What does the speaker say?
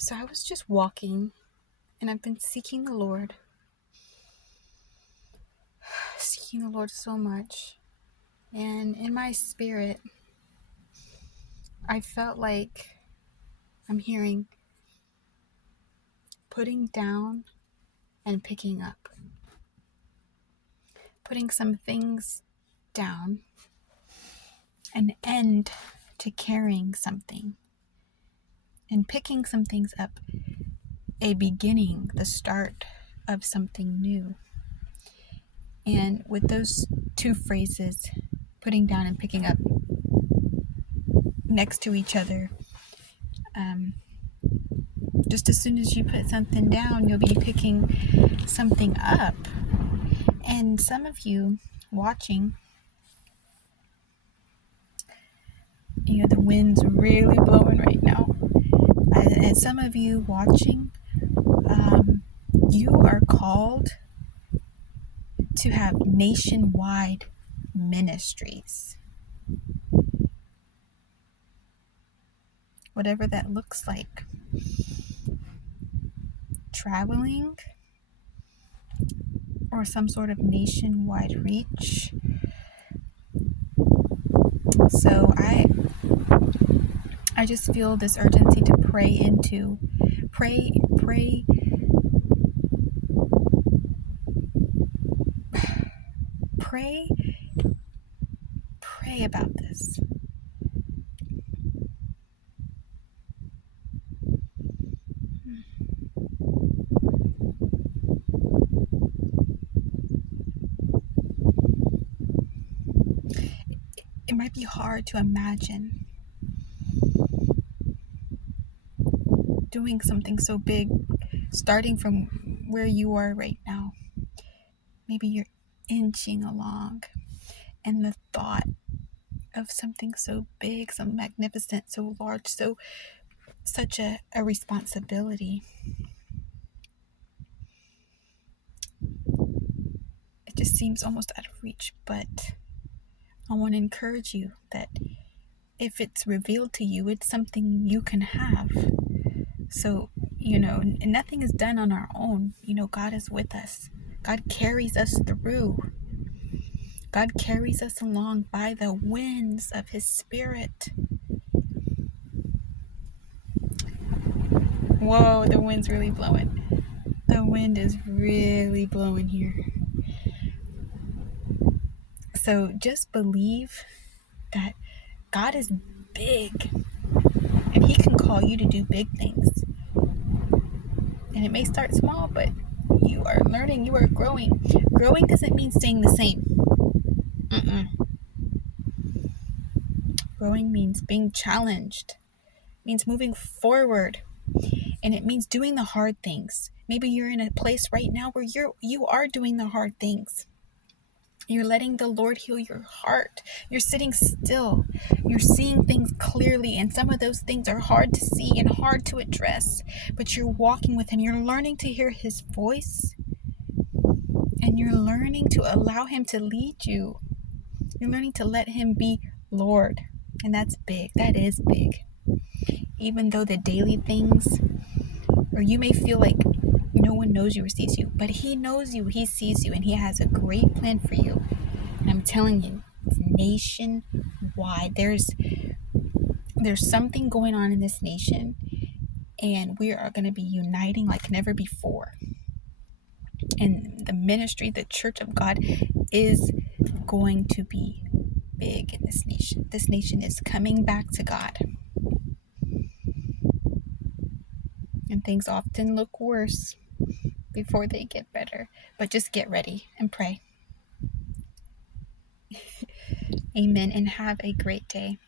So I was just walking and I've been seeking the Lord so much. And in my spirit, I felt like I'm hearing putting down and picking up, putting some things down, an end to carrying something, and picking some things up, a beginning, the start of something new. And with those two phrases, putting down and picking up, next to each other, just as soon as you put something down, you'll be picking something up. And some of you watching, the wind's really blowing right now. And some of you watching, you are called to have nationwide ministries. Whatever that looks like. Traveling or some sort of nationwide reach. So I just feel this urgency to pray about this. It might be hard to imagine doing something so big, starting from where you are right now. Maybe you're inching along, and the thought of something so big, so magnificent, so large, such a responsibility. It just seems almost out of reach, but I want to encourage you that if it's revealed to you, it's something you can have. So, nothing is done on our own. God is with us. God carries us through. God carries us along by the winds of His Spirit. Whoa, the wind's really blowing. The wind is really blowing here. So just believe that God is big and He can call you to do big things. And it may start small, but you are learning, you are growing. Growing doesn't mean staying the same. Growing means being challenged, means moving forward, and it means doing the hard things. Maybe you're in a place right now where you are doing the hard things. You're letting the Lord heal your heart. You're sitting still. You're seeing things clearly, and some of those things are hard to see and hard to address, but you're walking with Him. You're learning to hear His voice, and you're learning to allow Him to lead you. You're learning to let Him be Lord, and that's big. That is big. Even though the daily things, or you may feel like no one knows you or sees you, but He knows you, He sees you, and He has a great plan for you. And I'm telling you, it's nationwide. There's something going on in this nation, and we are going to be uniting like never before. And the ministry, the Church of God, is going to be big in this nation. This nation is coming back to God. And things often look worse before they get better. But just get ready and pray. Amen. And have a great day.